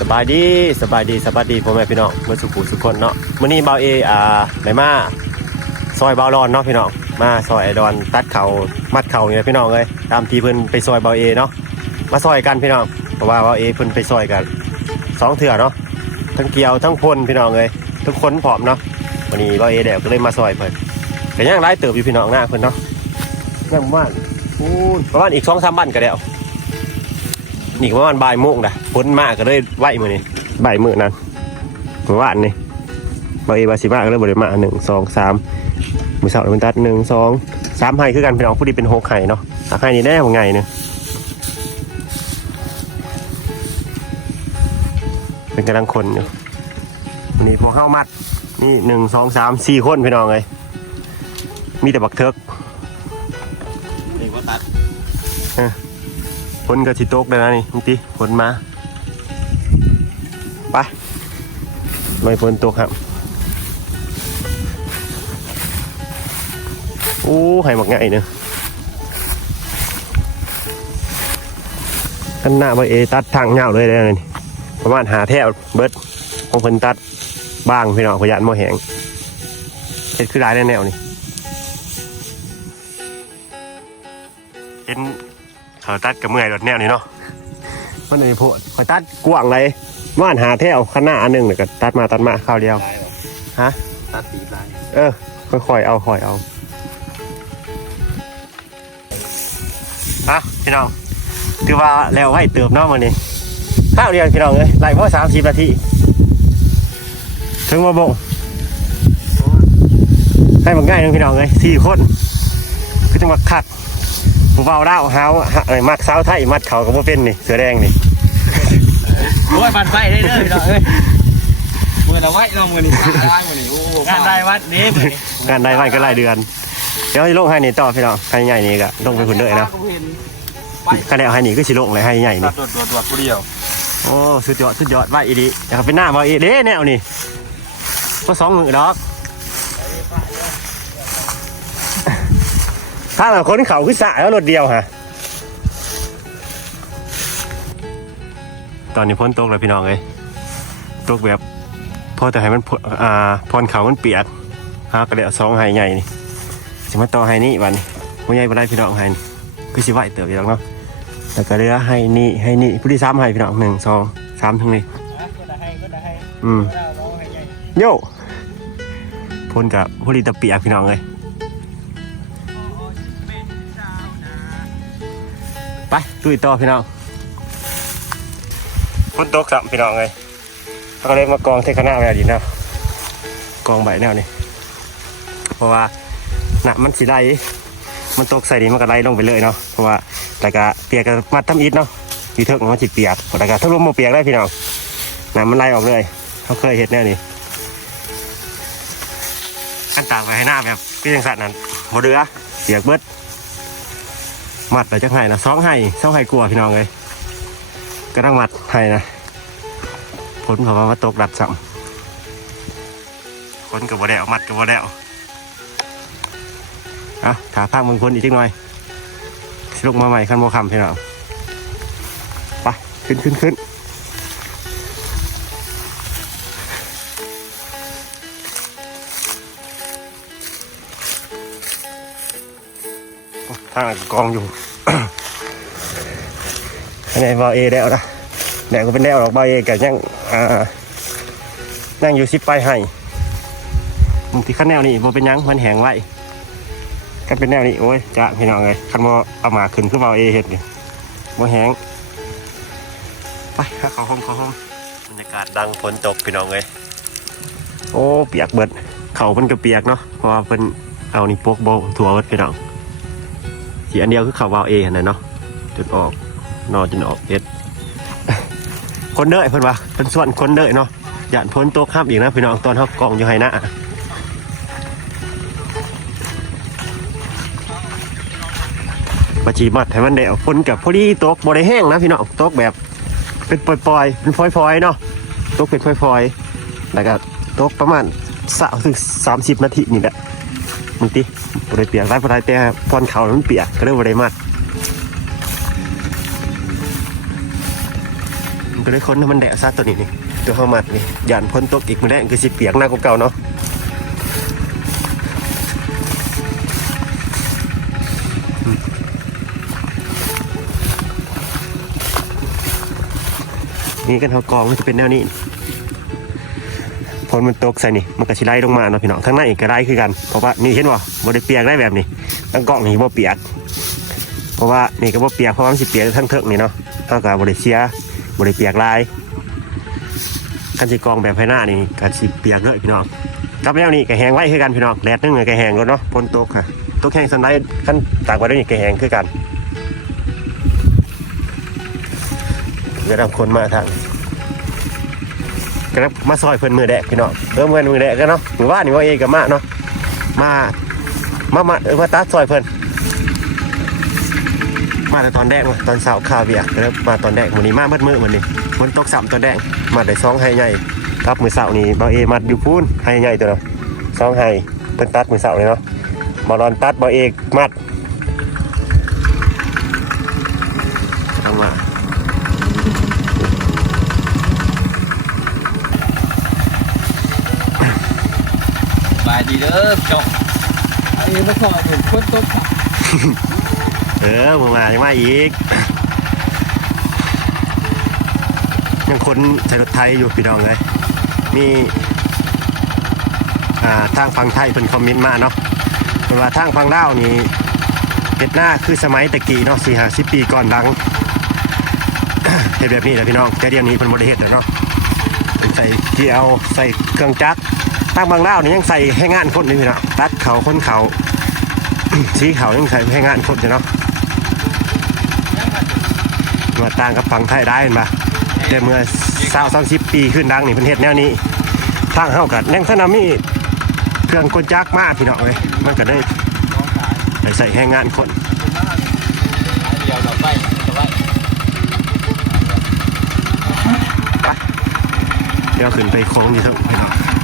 สบายดีสบายดีสบายดีพ่อแม่พี่น้องเมื่อสุขุสุขคนเนาะมื้อนี้เบาเออ่าไหนมาซอยเบาร้อนเนาะพี่น้องมาซอยไอดอนตัดเขามัดเขาเนี่ยพี่น้องเลยตามที่เพิ่นไปซอยเบาเอเนาะมาซอยกันพี่น้องเพราะว่าเบาเอเพิ่นไปซอยกันสองเถื่อเนาะทั้งเกียวทั้งพลพี่น้องเลยทุกคนพร้อมเนาะวันนี้เบาเอแดกก็เลยมาซอยเพิ่นแต่ยังไล่เติบอยู่พี่น้องหน้าเพิ่นเนาะยังประมาณอู้ประมาณอีกสองสามบ้านก็แล้ว นี่ก็ประมาณบ่ายโมงนะพ้นมากก็เลยไหวมือนี่บ่ายมือนั้นเมื่อวานนี่บายบาสิมาก็เลยบริมาหนึ่งสองสามมือเสาร์มันตัดหนึ่งสองสามไห้คือกันพี่น้องผู้ดีเป็นหกไห้เนาะสามไห้นี่ได้ยังไงเนี่ยเป็นกำลังคนอยู่วันนี้พวกเข้ามัดนี่หนึ่งสองสามสี่คนพี่น้องเลยมีแต่บักเทิก ฝนก็สิตกแล้วนะนี่มึงติฝนมาไปไม่ฝนตกครับโอ้ให้หมักไงเนี่ยกันหน้าไปเอตัดทางเงาเลยได้เลยนี่ประมาณหาแถวเบิดของเพิ่นตัดบางพี่น้องขยันโมแหงเห็ดคือหลายแนวๆนี่เห็น เขาตัดกับเมื่อยรถแนวนี้เนาะมันเลยพูดเขาตัดกว้างเลยว่านหาแถวข้างหน้าอันหนึ่งเดี๋ยวก็ตัดมาตัดมาข้าวเดียวลายหรอฮะตัดตีลายเออค่อยๆเอาค่อยเอาอะพี่น้องถือว่าแล้วไว้เติมเนาะมันนี่ข้าวเดียวพี่น้องเลยไล่เพราะสามสิบนาทีถึงมาบ่งให้มันง่ายนึงพี่น้องเลยสี่คนคือจังหวะคัก ผมเบาเล่าเฮาเอ้ยมักสาวไทยมัดเขากับว่าเป็นนี่เสือแดงนี่โอ้ยปันไฟได้เลยพี่น้องเอ้ยมือละไว้ลองมือนี่ได้มือนี่โอ้งานได้วัดนี้มือนี่งานได้ไว้ก็รายเดือน เดี๋ยวให้ลงให้นี่ต่อพี่น้องให้ใหญ่นี่ก็ลงไปหุ่นเลยเนาะคะแนนให้นี่ก็สิลงเลยให้ใหญ่ตันี่ดตรวจตรวจตรวจผู้เดียวโอ้สุดยอดสุดยอดว่าอีดีอยากเป็นหน้าบ่อีเด้แนวนี่ก็สองมือดอก ถ้าเราคนเขาคือสะแล้วรถเดียวฮะ ตอนนี้พ้นตกแล้วพี่น้องเลยตกแบบพอแต่ให้มันพ้นอ่าพรเขามันเปียกฮะก็เลยเอาสองไห้ใหญ่นี่สิมาต่อไห้นี่วันนี้ผู้ใหญ่บ่ได้พี่น้องไห้นี่คือสิไหวเติบพี่น้องเนาะแล้วก็เหลือไห้นี่ไห้นี่ผู้ที่สามไห้พี่น้องหนึ่งสองสามทั้งนี้ก็ได้ให้ก็ได้ให้อืมเราให้ใหญ่โย่พ่นกับผู้ดีตะเปียกพี่น้องเลย ไปลุยต่อพี่น้องพุ่นตกสัมพี่น้องเลยเขาก็เลยมากองเทคนาแบบนี้นะกองใบแนวนี้เพราะว่าหนักมันสีไหลมันตกใส่ดีมันก็ไหลลงไปเลยเนาะเพราะว่าแต่ก็เปียกกับมัดทำอิฐเนาะอยู่เถิกมันสิเปียกแต่ก็ถ้าลมมาเปียกได้พี่น้องน้ำมันไหลออกเลย เขาเคยเห็นแนวนี้ขั้นตามไปให้หน้าแบบพี่ยังสัตว์นั้นโมเดือเสียกเบิด มัดไปจังไห้นะสองไห้สองไห้กลัวพี่น้องเลยก็ต้องมัดไห้นะผลของมาตกดัดสัมคนกับบ่แด้ามัดกับบ่แด้เอาอะขาพักมึงคนอีกจังหน่อยสลงมาใหม่ขั้นโมคำพี่น้องไปขึ้นขึ้นขึ้น ทางกองอยู่อันนี้บาเอแล้วนะแดกก็เป็นแนวหรอกบาเอกับยังอ่านั่งอยู่ซิปไปให้บางทีขั้นแนวนี้บ่เป็นหยังมันแหงไว้ก็เป็นแนวนี้โอ้ยจะพี่น้องเลยคันบ่เอามาขึ้นคือบาเอเห็ดนี่บ่แหงไปเข้าห้องเข้าห้องบรรยากาศดังฝนตกพี่น้องเลยโอ้เปียกเบิดเขาเพิ่นก็เปียกเนาะเพราะว่าเพิ่นเอานี่ปกโบถั่วเบิดพี่น้อง สีอันเดียวคือเขาวาวเอนะเนาะจนออกนอจนออกเอ็ดคนเด้อเพิ่นว่าเป็นส่วนคนเด้อเนาะหยาพ้นโต๊ะข้ามอีกนะพี่น้องตอนเขากองอยู่ไฮนะปจีมัดให้มันได้เอาพ้นกับพอดีโต๊ะบริแห้งนะพี่น้องโต๊ะแบบเป็นปล่อยๆเป็นฟอยๆเนาะโต๊ะเป็นฟอยๆแล้วก็โต๊ะประมาณสามสิบนาทีนี่แหละ มันติบริเปียกไรบริแต่พอนเขามันเปียกก็เลยบริมัดก็เลยค้นให้มันแดดซะตัวนี้นี่ตัวเข้ามัดนี่ยานพ้นตกอีกมันแดดคือสิเปียกหน้ากว่าเก่าเนาะนี่กันเขากองมันจะเป็นแนวนี้ พอมันตกใส่นี่มันก็สิไล่ลงมาเนาะพี่น้องทั้งในอีกก็ไล่คือกันเพราะว่านี่เห็นบ่บ่ได้เปียกได้แบบนี้ทั้งกล่องนี่บ่เปียก เพราะว่านี่ก็บ่เปียกเพราะว่ามันสิเปียกทั้งเทิงนี่เนาะเท่ากับบริเซียบริเปียกลายกันสิกองแบบภายหน้านี่กันสิเปียกเลยพี่น้องกับแล้วนี่ก็แห้งไว้คือกันพี่น้องแดดนึงเลยก็แห้งแล้วเนาะพ้นตกค่ะตกแห้งสันไดขั้นตากไว้ด้วยนี่ก็แห้งคือกันเดี๋ยวเราคนมาทาง ก็มาซอยเพิ่นมือแดกพี่น้องเออเพิ่นมือแดกกันเนาะหรือว่านี่ว่าเองกับมาเนาะมามามาเออมาตัดซอยเพิ่นมาแต่ตอนแรกมาตอนเช้าข่าเบียร์แล้วมาตอนแรกวันนี้มาเมื่อมือวันนี้มันตกสัตอนแรกมาได้สองไฮใหญ่ครับมือเสาร์นี้เบาเอมัดอยู่พูนไฮใหญ่ตัวเนาะสองไฮเป็นตัดมือเสาร์เลยเนาะบอลอนตัดบาเอกมัดทำมา บายดีเด้อจบอันนี้มาขอหนุนคนต้นขาเออมึงมายังมาอีก ยังคนใช้รถไทยอยู่พี่น้องเลย มีอ่าทางฝั่งไทยเป็นคอมเมนต์มาเนาะเพราะว่าทางฝั่งลาวนี่เฮ็ดหน้าคือสมัยตะกี้เนาะสี่ห้าสิบปีก่อนดังเฮ็ดแบบนี้แหละพี่น้องแต่เดี๋ยวนี้เป็นบริเฮ็ดแล้วเนาะใส่เกียวใส่เครื่องจักร ทางบางลาวนี่ยังใส่ให้งานคนนี่พี่น้องตัดเขาคนเขาสีเขายังใส่ให้งานคนอยู่เนาะมาต่างกับฝั่งไทยได้เห็นปะแต่เมื่อสาวสองสิบปีขึ้นดังนี่เป็นเฮ็ดแนวนี้ทางเฮากัดแนงสนามีเครื่องกลจักมากพี่น้องเลยมันก็ได้ใส่ให้งานคนเดียวเราไปเราไปเดี๋ยวขึ้นไปโค้งนี่เถอะพี่น้อง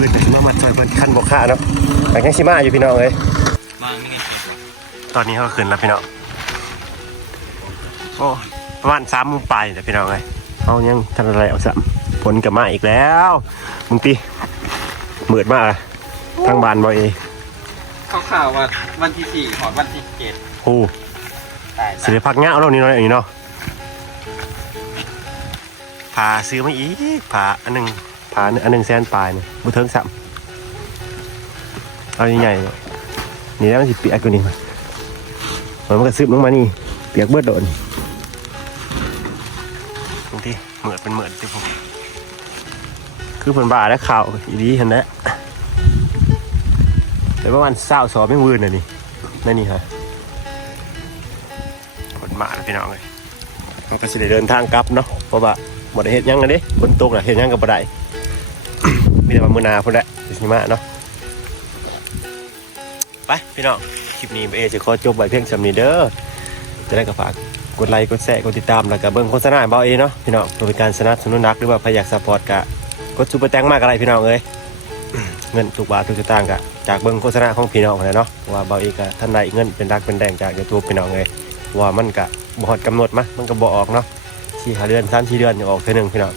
มือแต่สิมามัดซอยเพิ่นคันบกค่าเนาะแต่ยังสิมาอยู่พี่น้องเลยมาไตอนนี้เขาขึ้นแล้วพี่น้องโอ้ประมาณสามโมุมปลายแต่พี่น้องเลยเอายังทันอะไรเอาสามผลกลับมาอีกแล้วมึงตีเหมือดมากอะทางบานบอยเอเขาข่าวว่าวันที่สี่หอดวันที่เจ็ดโอ้สิริพักเงาเรานี่เนาะอย่างนี้เนาะผาซื้อมาอีกผาอันหนึ่ง ผาอันหนึ่งแสนปลายเนี่ยบุเทิงสามเอาใหญ่ๆเนี่ยนี่แล้วมันสิเปียกกว่านี้มามันก็ซึมลงมานี่ เปียกเบิดโดนบางทีเหมือดเป็นเหมือดที่ผมคือเพิ่นบ้าแล้วข่าวอีดีเห็นแล้วแต่ว่ามันเศร้าสอบไม่วืนอะนี่นั่นนี่ฮะผลมาแล้วพี่น้องเลยเราก็สิได้เดินทางกลับเนาะเพราะว่าหมดได้เห็ดหยังกันดิฝนตกแหละเห็ดหยังกับบ่ได้ มีแต่ว่ามือนาพุ่นแหละสิมาเนาะไปพี่น้องคลิปนี้เอจะขอจบไว้เพียงสำนีเด้อจะได้กับฝากกดไลค์กดแชร์กดติดตามแล้วก็เบิ่งโฆษณาเบาเอเนาะพี่น้องเพื่อเป็นการสนับสนุนนักหรือว่าพยากซัพพอร์ตกะกดซูเปอร์แตงมากอะไรพี่น้องเอ้ยเงินทุกบาททุกสตางค์กะจากเบิ่งโฆษณาของพี่น้องเลยเนาะว่าเบาเอกะท่านใดเงินเป็นรักเป็นแดงจากยูทูบพี่น้องเลยว่ามันกะบอดกำหนดมะมันก็บอออกเนาะที่หาเดือนสามสี่เดือนจะออกเท่านึงพี่น้อง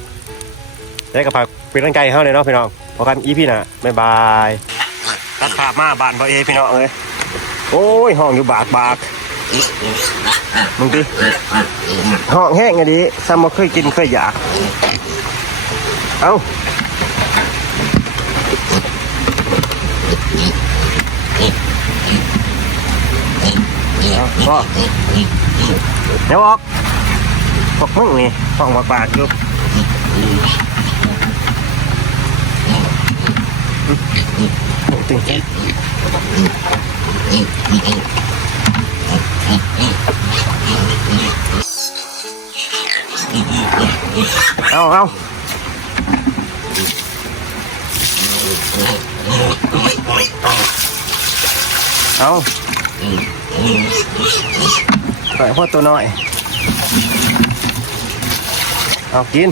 ได้กับฝากเป็นร่างกายให้เขาเลยเนาะพี่น้อง พอกันอีพี่นะบ๊ายบายตัดภามาบานพอเอพี่น้องเลยโอ้ยห้องอยู่บากบากมึงดิห้องแห้งไงดิซ้ำมาเคยกินเคยอยาก เอาเอาพ่อเดี๋ยวออกพวกมึงนี่ห้องบากบากอยู่ จริงเอาเอาเอาปล่อยพ่อตัวน้อย เอากิน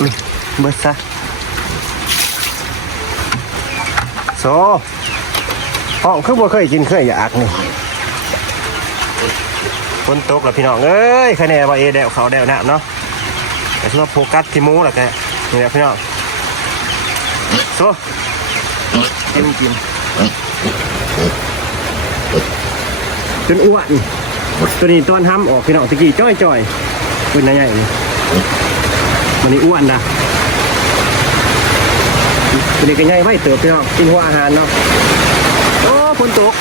อุ้ย เบิดซะโซห้องคือบ่เคยกินเคยอยากนี่ฝนตกแล้วพี่น้องเอ้ยคะแนนว่าเอเดวเขาเดวน้ำเนาะแต่ที่ว่าโฟกัสที่หมูแหละแกนี่แหละพี่น้องโซ่กินกินจนอ้วนตัวนี้ต้นห้ำออกพี่น้องตะกี้จ้อยจ้อยๆเป็นใหญ่ๆนี่มันนี่อ้วนนะ ตัวนี้ก็ใหญ่ไว้เติบพี่น้องกินหัวอาหารเนาะโอ้ฝนตก